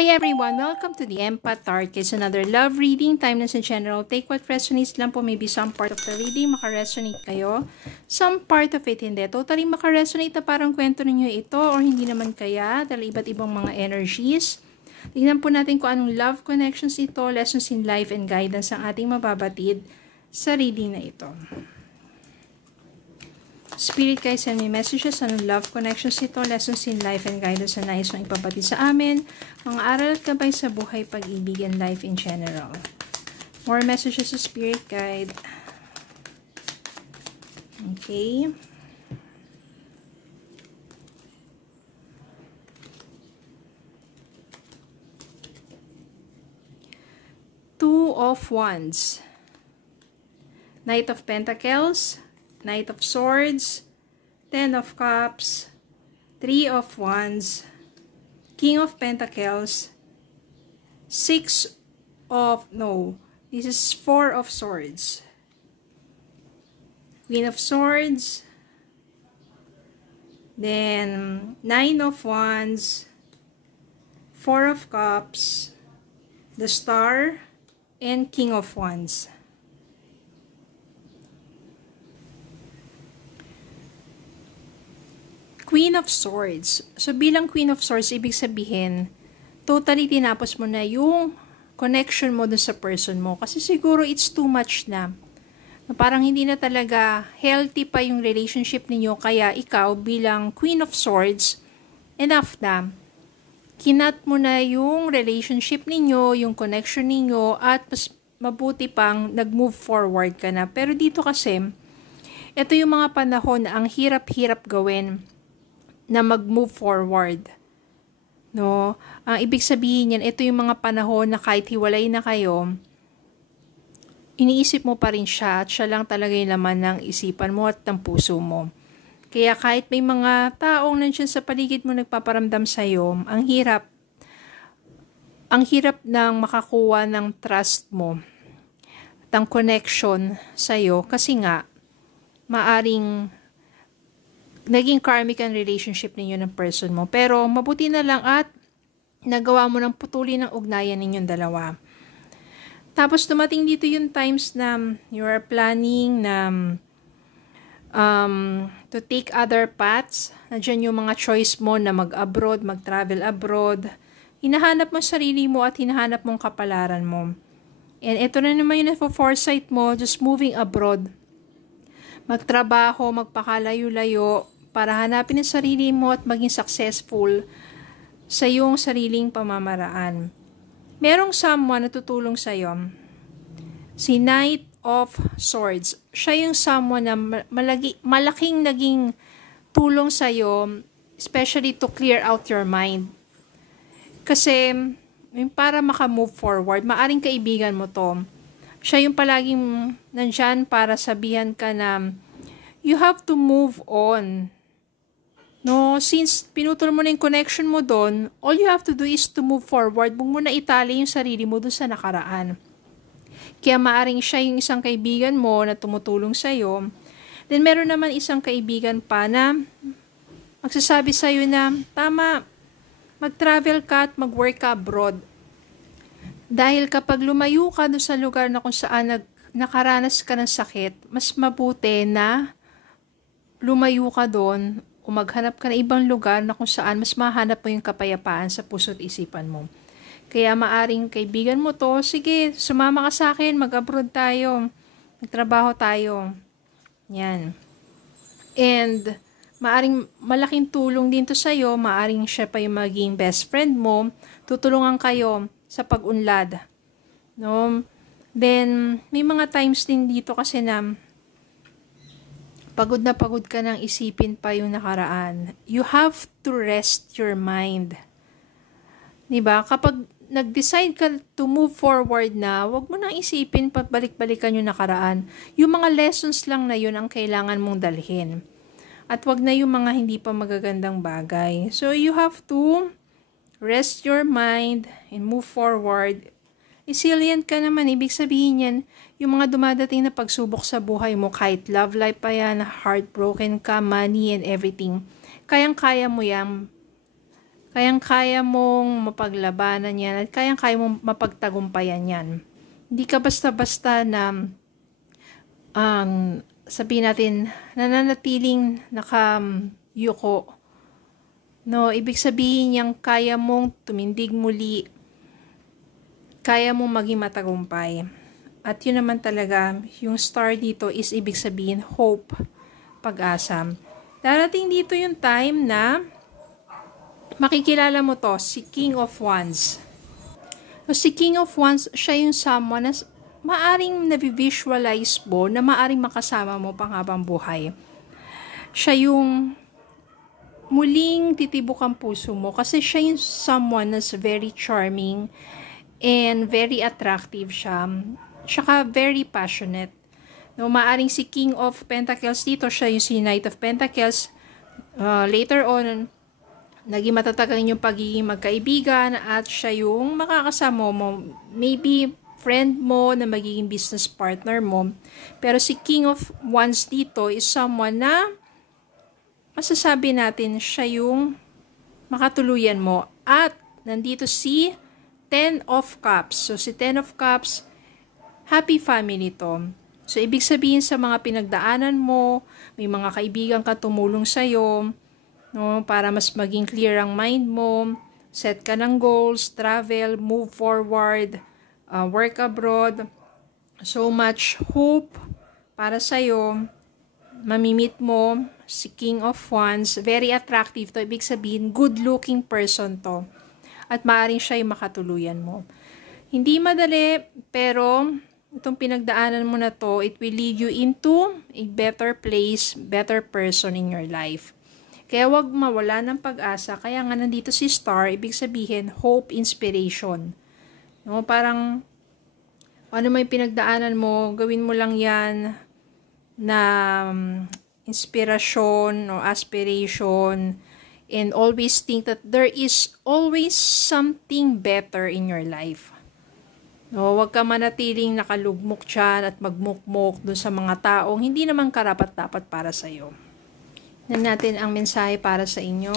Hi everyone! Welcome to the Empath Tarot. It's another love reading. Timeless and general. Take what resonates lang po. Maybe some part of the reading makaresonate kayo. Some part of it hindi. Totally makaresonate na parang kwento ninyo ito or hindi naman kaya dahil iba't ibang mga energies. Tingnan po natin kung anong love connections ito, lessons in life and guidance ang ating mababatid sa reading na ito. Spirit guys, send me messages, anong love connections ito, lessons in life and guidance na nais mong ipapatid sa amin, mga aral at gabay sa buhay, pag-ibig and life in general. More messages sa Spirit Guide. Okay. Two of Wands. Knight of Pentacles. Knight of Swords, Ten of Cups, Three of Wands, King of Pentacles, this is Four of Swords, Queen of Swords, then Nine of Wands, Four of Cups, the Star, and King of Wands. Queen of Swords. So, bilang Queen of Swords, ibig sabihin, totally tinapos mo na yung connection mo dun sa person mo. Kasi siguro it's too much na. Parang hindi na talaga healthy pa yung relationship ninyo. Kaya ikaw, bilang Queen of Swords, enough na. Kinat mo na yung relationship ninyo, yung connection ninyo, at mas mabuti pang nag-move forward ka na. Pero dito kasi, ito yung mga panahon na ang hirap-hirap gawin na mag-move forward. No? Ang ibig sabihin yan, ito yung mga panahon na kahit hiwalay na kayo, iniisip mo pa rin siya at siya lang talaga yung laman ng isipan mo at ng puso mo. Kaya kahit may mga taong nandiyan sa paligid mo nagpaparamdam sa'yo, ang hirap ng makakuha ng trust mo at ang connection sa'yo kasi nga, maaring naging karmic ang relationship ninyo ng person mo. Pero mabuti na lang at nagawa mo ng putulin ng ugnayan ninyong dalawa. Tapos dumating dito yung times na you are planning na to take other paths. Nandiyan yung mga choice mo na mag-abroad, mag-travel abroad. Hinahanap mo sarili mo at hinahanap mong kapalaran mo. And ito na naman yung foresight mo, just moving abroad. Magtrabaho, magpakalayo-layo, para hanapin ang sarili mo at maging successful sa iyong sariling pamamaraan. Merong someone na tutulong sa iyo. Si Knight of Swords. Siya yung someone na malaking naging tulong sa iyo, especially to clear out your mind. Kasi, para maka-move forward, maaring kaibigan mo to. Siya yung palaging nandyan para sabihan ka na you have to move on. No, since pinutol mo na yung connection mo doon, all you have to do is to move forward. Huwag mo na itali yung sarili mo doon sa nakaraan. Kaya maaring siya yung isang kaibigan mo na tumutulong sa'yo. Then meron naman isang kaibigan pa na magsasabi sa'yo na, tama, mag-travel ka at mag-work ka abroad. Dahil kapag lumayo ka doon sa lugar na kung saan nakaranas ka ng sakit, mas mabuti na lumayo ka doon o maghanap ka ng ibang lugar na kung saan mas mahanap mo yung kapayapaan sa puso at isipan mo. Kaya maaring kaibigan mo to, sige, sumama ka sa akin, mag-abroad tayo, magtrabaho tayo. Yan. And maaring malaking tulong din to sa'yo, maaring siya pa yung maging best friend mo, tutulungan kayo sa pag-unlad. No? Then, may mga times din dito kasi na pagod na pagod ka nang isipin pa yung nakaraan. You have to rest your mind. Diba? Kapag nag-decide ka to move forward na, wag mo nang isipin pabalik-balikan yung nakaraan. Yung mga lessons lang na yun ang kailangan mong dalhin. At wag na yung mga hindi pa magagandang bagay. So, you have to rest your mind and move forward. Resilient ka naman, ibig sabihin yan, yung mga dumadating na pagsubok sa buhay mo, kahit love life pa yan, heartbroken ka, money and everything, kayang-kaya mo yan Kayang-kaya mong mapaglabanan yan at kayang-kaya mong mapagtagumpayan yan. Hindi ka basta-basta na sabihin natin, nananatiling nakayuko. No, ibig sabihin niyang kaya mong tumindig muli, kaya mong maging matagumpay. At yun naman talaga, yung star dito is ibig sabihin hope, pag-asa. Darating dito yung time na makikilala mo to, si King of Wands. So, si King of Wands, siya yung someone na maaring na-visualize mo, na maaring makasama mo pang habang buhay. Siya yung muling titibok ang puso mo kasi siya yung someone that's very charming and very attractive siya. Tsaka very passionate. No, maaring si King of Pentacles dito, siya yung si Knight of Pentacles. Later on, naging matatagal yung pagiging magkaibigan at siya yung makakasama mo. Maybe friend mo na magiging business partner mo. Pero si King of Wands dito is someone na masasabi natin siya yung makatuluyan mo. At nandito si Ten of Cups. So si Ten of Cups, happy family to. So ibig sabihin sa mga pinagdaanan mo, may mga kaibigan ka tumulong sa'yo, no, para mas maging clear ang mind mo, set ka ng goals, travel, move forward, work abroad. So much hope para sa'yo. Mamimit mo si King of Wands, very attractive to. Ibig sabihin, good-looking person to. At maaaring siya yung makatuluyan mo. Hindi madali, pero itong pinagdaanan mo na to, it will lead you into a better place, better person in your life. Kaya wag mawala ng pag-asa. Kaya nga nandito si Star, ibig sabihin, hope, inspiration. No, parang, ano may pinagdaanan mo, gawin mo lang yan na inspirasyon o aspiration, and always think that there is always something better in your life. No, wag ka manatiling nakalugmok dyan at magmukmok dun sa mga taong hindi naman karapat-dapat para sa iyo. Tignan natin ang mensahe para sa inyo.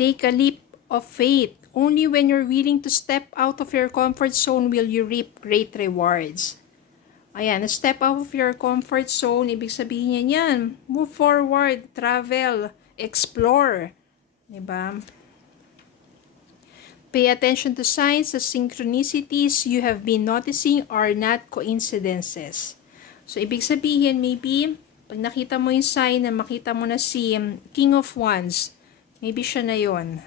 Take a leap of faith. Only when you're willing to step out of your comfort zone will you reap great rewards. Ayan, step out of your comfort zone, ibig sabihin niya yan. Move forward, travel, explore. Diba? Pay attention to signs. The synchronicities you have been noticing are not coincidences. So, ibig sabihin, maybe, pag nakita mo yung sign na makita mo na si King of Wands, maybe siya na yon.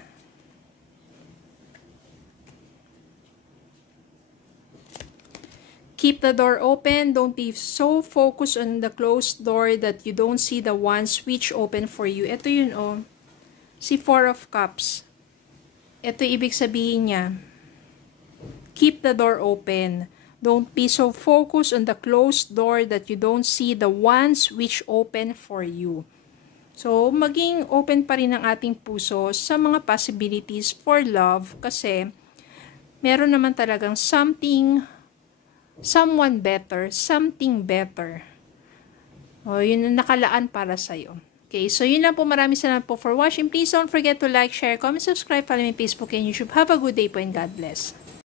Keep the door open. Don't be so focused on the closed door that you don't see the ones which open for you. Ito yun, oh. Si Four of Cups. Ito ibig sabihin niya. Keep the door open. Don't be so focused on the closed door that you don't see the ones which open for you. So, maging open pa rin ang ating puso sa mga possibilities for love kasi meron naman talagang someone better, something better. O, yun ang nakalaan para sa'yo. Okay, so yun lang po. Maraming salamat po for watching. Please don't forget to like, share, comment, subscribe, follow me on Facebook and YouTube. Have a good day po and God bless.